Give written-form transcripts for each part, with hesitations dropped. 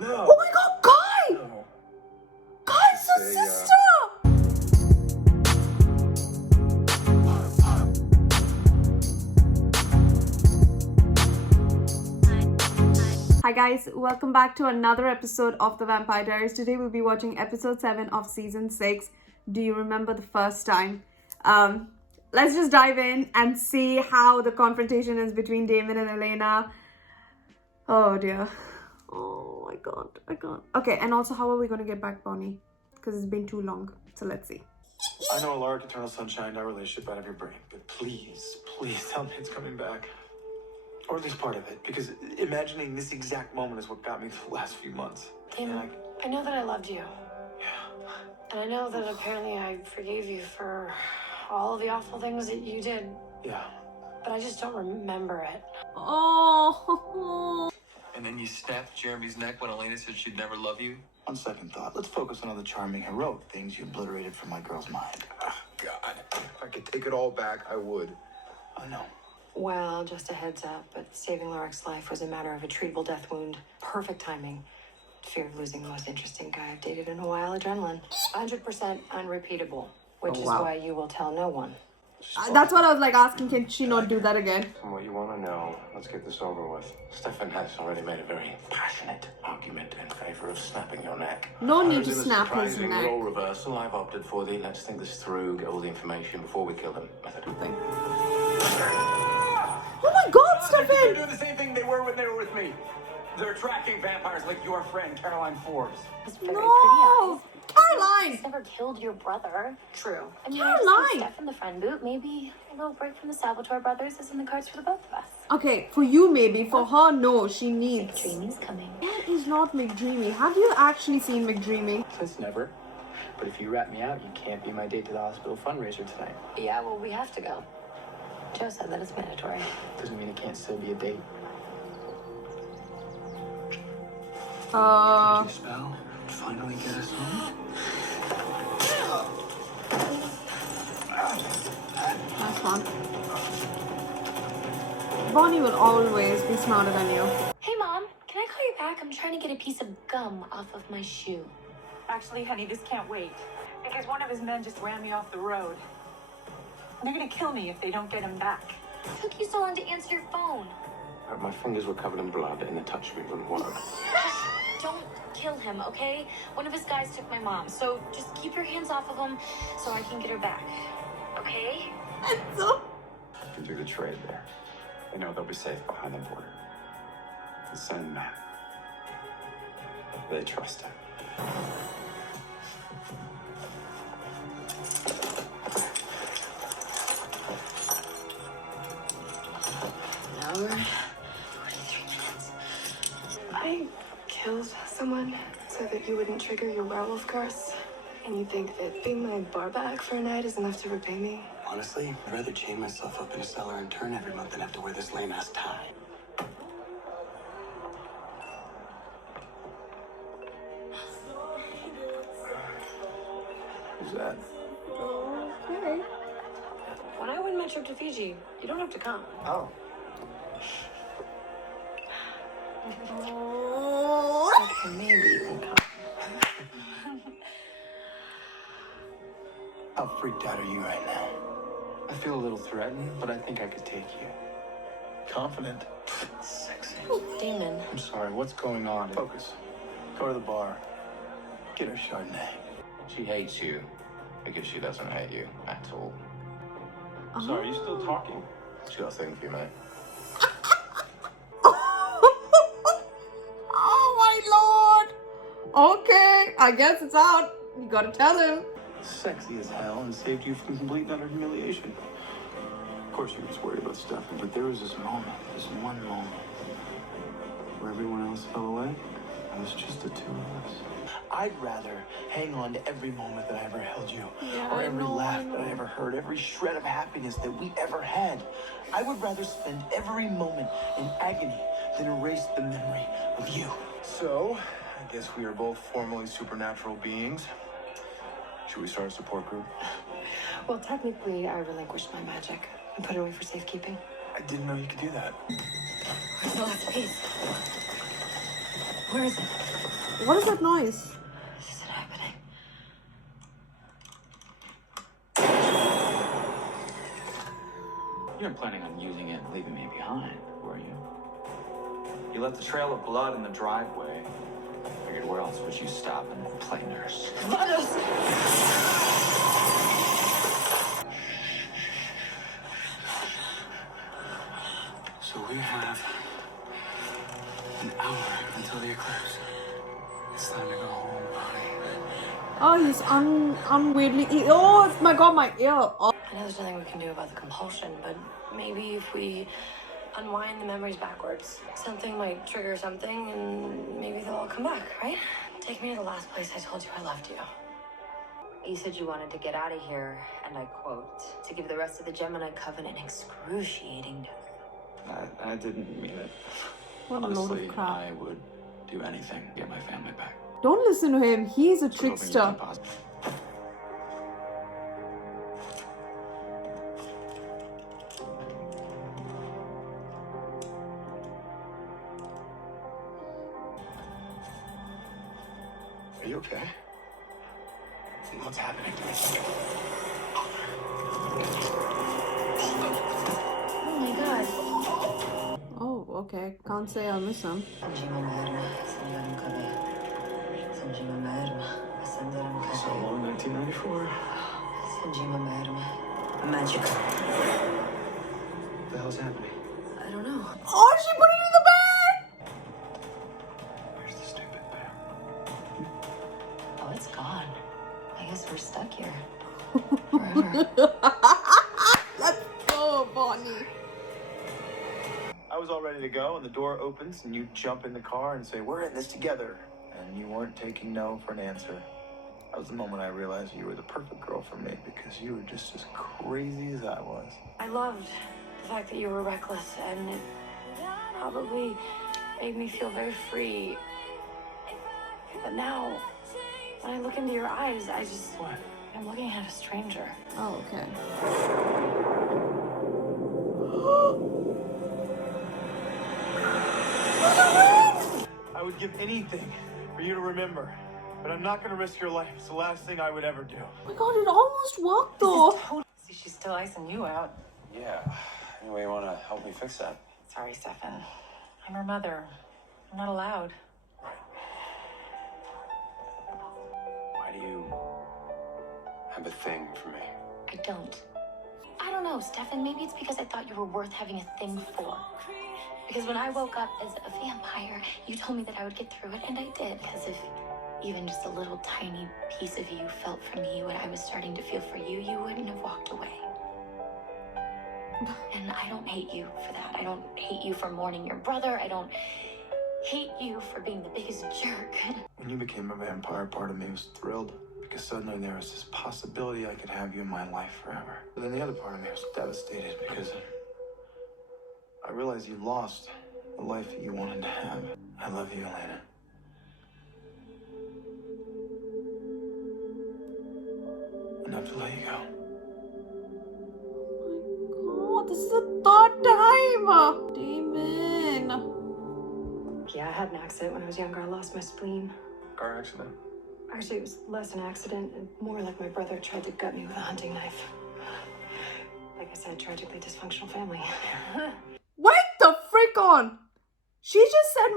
No. Oh my god, Guy! No. Guy's her sister! Hi guys, welcome back to another episode of The Vampire Diaries. Today we'll be watching episode 7 of season 6. Do you remember the first time? Let's just dive in and see how the confrontation is between Damon and Elena. Oh dear. Oh my god, I can't. Okay, and also how are we going to get back Bonnie? Because it's been too long. So let's see. I know Laura can turn a sunshine, our relationship out of your brain, but please tell me it's coming back. Or at least part of it, because imagining this exact moment is what got me through the last few months. Damon, I know that I loved you. Yeah. And I know that apparently I forgave you for all of the awful things that you did. Yeah. But I just don't remember it. Oh. And then you snapped Jeremy's neck when Elena said she'd never love you? On second thought, let's focus on all the charming, heroic things you obliterated from my girl's mind. Oh, God. If I could take it all back, I would. I know. Well, just a heads up, but saving Lorik's life was a matter of a treatable death wound. Perfect timing. Fear of losing the most interesting guy I've dated in a while, adrenaline. 100% unrepeatable, which is why you will tell no one. That's what I was like asking, can she not do that again? From what you want to know, let's get this over with. Stefan has already made a very passionate argument in favor of snapping your neck. No need to In a snap his surprising neck. role reversal, I've opted for the let's think this through, get all the information before we kill him method. Oh my god, They're Stefan! doing the same thing they were when they were with me. They're tracking vampires like your friend, Caroline Forbes. Very No! Caroline! He's never killed your brother. True. I mean, Caroline! Steph in the friend boot. Maybe a little break from the Salvatore brothers is in the cards for the both of us. Okay, for you maybe, for her no, she needs. Dreamy's coming. That is not McDreamy. Have you actually seen McDreamy? Since never. But if you rat me out, you can't be my date to the hospital fundraiser tonight. Yeah, well, we have to go. Joe said that it's mandatory. Doesn't mean it can't still be a date. Did you spell? Finally get us home? That's fun. Bonnie will always be smarter than you. Hey, Mom, can I call you back? I'm trying to get a piece of gum off of my shoe. Actually, honey, this can't wait. Because one of his men just ran me off the road. They're gonna kill me if they don't get him back. It took you so long to answer your phone. My fingers were covered in blood and the touch me wouldn't work. Just don't kill him, okay? One of his guys took my mom, so just keep your hands off of him so I can get her back. Okay? So You can do the trade there. They know they'll be safe behind the border. The same man. They trust him. Hour, 43 minutes. I killed someone so that you wouldn't trigger your werewolf curse. And you think that being my bar back for a night is enough to repay me? Honestly, I'd rather chain myself up in a cellar and turn every month than have to wear this lame-ass tie. Who's that? okay. When I win my trip to Fiji, you don't have to come. Oh. Okay, maybe you can come. How freaked out are you right now? I feel a little threatened, but I think I could take you. Confident. Sexy. Damon. I'm sorry, what's going on? Focus. Go to the bar. Get her Chardonnay. She hates you because she doesn't hate you at all. So are you still talking? She got a thing for you, mate. Oh my lord! Okay, I guess it's out. You gotta tell him. Sexy as hell and saved you from complete and utter humiliation. Of course, you were just worried about Stefan, but there was this one moment, where everyone else fell away. It was just the two of us. I'd rather hang on to every moment that I ever held you, or every laugh that I ever heard, every shred of happiness that we ever had. I would rather spend every moment in agony than erase the memory of you. So, I guess we are both formally supernatural beings. Should we start a support group? Well, technically, I relinquished my magic and put it away for safekeeping. I didn't know you could do that. Where's the last piece? Where is it? What is that noise? This isn't happening. You weren't planning on using it and leaving me behind, were you? You left the trail of blood in the driveway. Figured where else would you stop and play nurse? So we have an hour until the eclipse. It's time to go home, Bonnie. Oh, he's unweirdly. Oh my god, my ear. Oh. I know there's nothing we can do about the compulsion, but maybe if we unwind the memories backwards, something might trigger something and maybe they'll all come back, right? Take me to the last place I told you I loved you. You said you wanted to get out of here, and I quote, to give the rest of the Gemini Covenant excruciating death. I didn't mean it. What a load Honestly, of crap. I would do anything to get my family back. Don't listen to him. He's a Hoping you trickster. can pause. Are you okay? What's happening? Oh my god. Oh, okay. Can't say I miss him. So long, 1994. Magic. What the hell's happening? I don't know. Oh, she put it in the bag! Where's the stupid bear? Oh, it's gone. I guess we're stuck here. Forever. Let's go, Bonnie. I was all ready to go, and the door opens, and you jump in the car and say, "We're in this together." And you weren't taking no for an answer. That was the moment I realized you were the perfect girl for me, because you were just as crazy as I was. I loved the fact that you were reckless, and it probably made me feel very free. But now, when I look into your eyes, What? I'm looking at a stranger. Oh, okay. I would give anything for you to remember, but I'm not going to risk your life. It's the last thing I would ever do. Oh my god, it almost worked though. See, she's still icing you out. Yeah. Anyway, you want to help me fix that? Sorry, Stefan. I'm her mother. I'm not allowed. Why do you have a thing for me? I don't. I don't know, Stefan. Maybe it's because I thought you were worth having a thing for. Because when I woke up as a vampire, you told me that I would get through it, and I did. Because if even just a little tiny piece of you felt for me what I was starting to feel for you, you wouldn't have walked away. And I don't hate you for that. I don't hate you for mourning your brother. I don't hate you for being the biggest jerk. When you became a vampire, part of me was thrilled, because suddenly there was this possibility I could have you in my life forever. But then the other part of me was devastated, because I realized you lost the life that you wanted to have. I love you, Elena. Enough to let you go. Oh, this is the third time. Damon. Yeah, I had an accident when I was younger. I lost my spleen. Car accident? Actually, it was less an accident and more like my brother tried to gut me with a hunting knife. Like I said, tragically dysfunctional family. Wait the frick on. She just said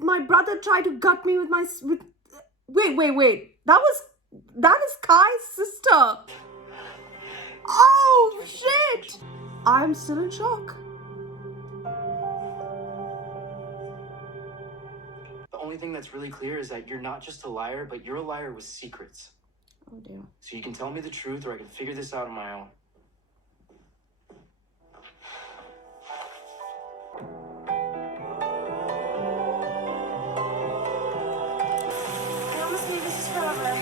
my brother tried to gut me with wait. That is Kai's sister. Oh shit. I'm still in shock. The only thing that's really clear is that you're not just a liar, but you're a liar with secrets. Oh dear. So you can tell me the truth, or I can figure this out on my own. Promise me this is forever.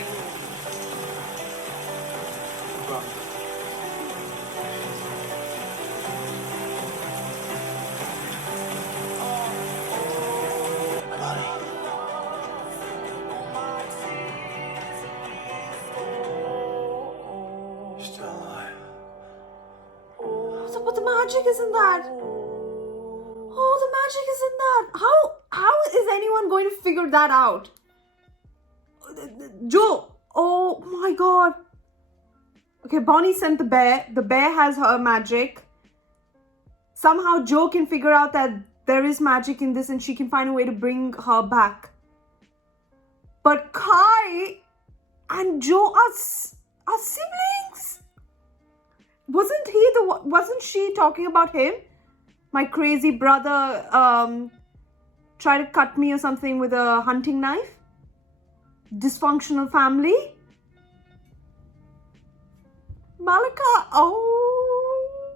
You're still alive. So, but the magic is in that. Oh, the magic is in that. How is anyone going to figure that out? Joe. Oh my god. Okay, Bonnie sent the bear. The bear has her magic. Somehow Joe can figure out that there is magic in this and she can find a way to bring her back. But Kai and Joe are siblings. Wasn't she talking about him? My crazy brother tried to cut me or something with a hunting knife. Dysfunctional family. Malika. Oh.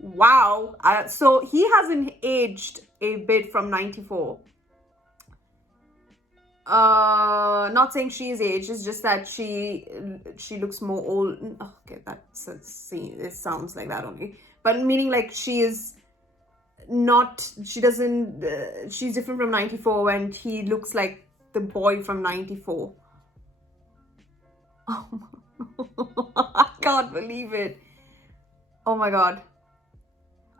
Wow. So he hasn't aged a bit from 94. Not saying she is aged, it's just that she looks more old. Okay, it sounds like that only. But meaning like she's different from 94 and he looks like the boy from 94. Oh, I can't believe it. Oh my god.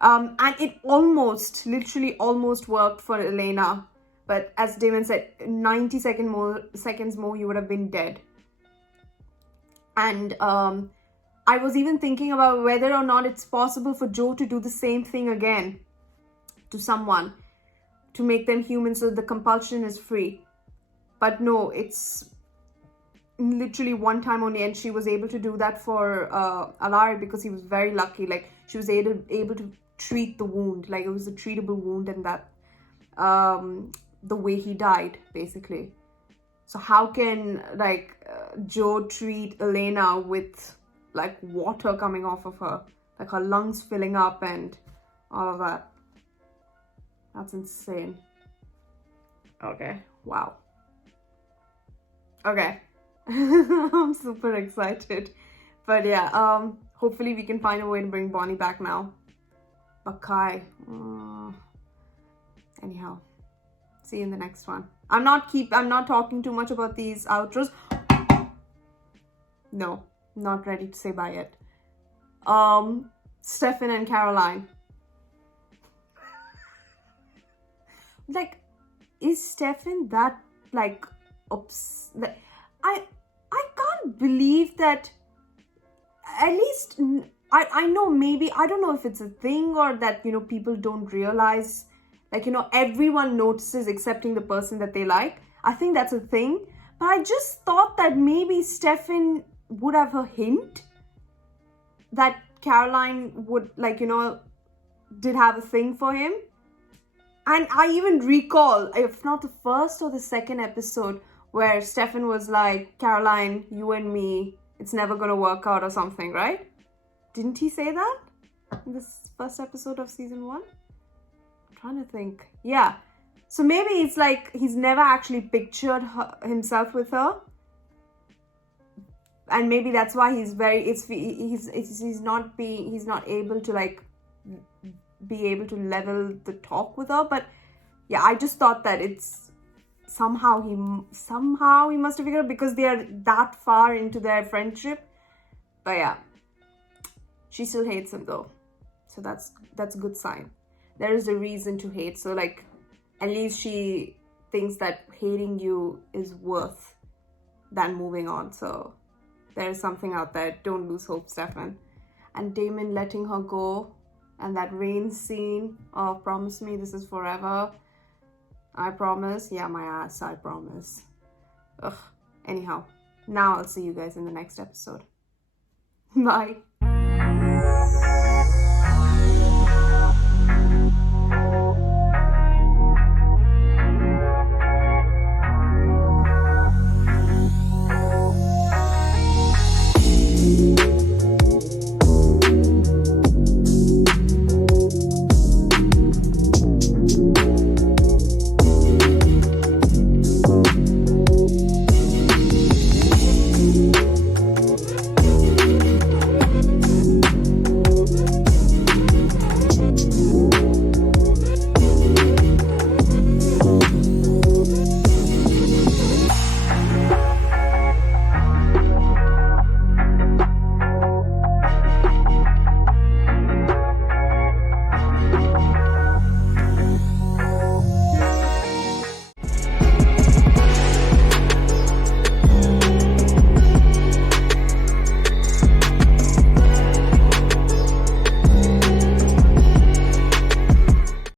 And it literally almost worked for Elena. But as Damon said, 90 seconds more, you would have been dead. And I was even thinking about whether or not it's possible for Joe to do the same thing again to someone, to make them human so the compulsion is free. But no, it's literally one time only, and she was able to do that for Alari because he was very lucky. Like, she was able to treat the wound, like it was a treatable wound, and that the way he died, basically. So how can Joe treat Elena with like water coming off of her, like her lungs filling up and all of that? That's insane. Okay, wow. Okay. I'm super excited. But yeah, hopefully we can find a way to bring Bonnie back now. But Kai, anyhow, see you in the next one. I'm not talking too much about these outros. No, not ready to say bye yet. Stefan and Caroline. Like, is Stefan that like I can't believe that. At least I know, maybe, I don't know if it's a thing or that, you know, people don't realize, like, you know, everyone notices excepting the person that they like. I think that's a thing. But I just thought that maybe Stefan would have a hint that Caroline would, like, you know, did have a thing for him. And I even recall, if not the first or the second episode, where Stefan was like, Caroline, you and me, it's never gonna work out or something, right? Didn't he say that in this first episode of season 1? I'm trying to think. Yeah. So maybe it's like he's never actually pictured himself with her. And maybe that's why he's not able to like be able to level the talk with her. But yeah, I just thought that it's somehow he must have figured out, because they are that far into their friendship. But yeah, she still hates him though, so that's a good sign. There is a reason to hate, so like at least she thinks that hating you is worth than moving on. So there's something out there. Don't lose hope, Stefan. And Damon letting her go, and that rain scene of promise me this is forever. I promise. Yeah, my ass, I promise. Ugh. Anyhow, now I'll see you guys in the next episode. Bye.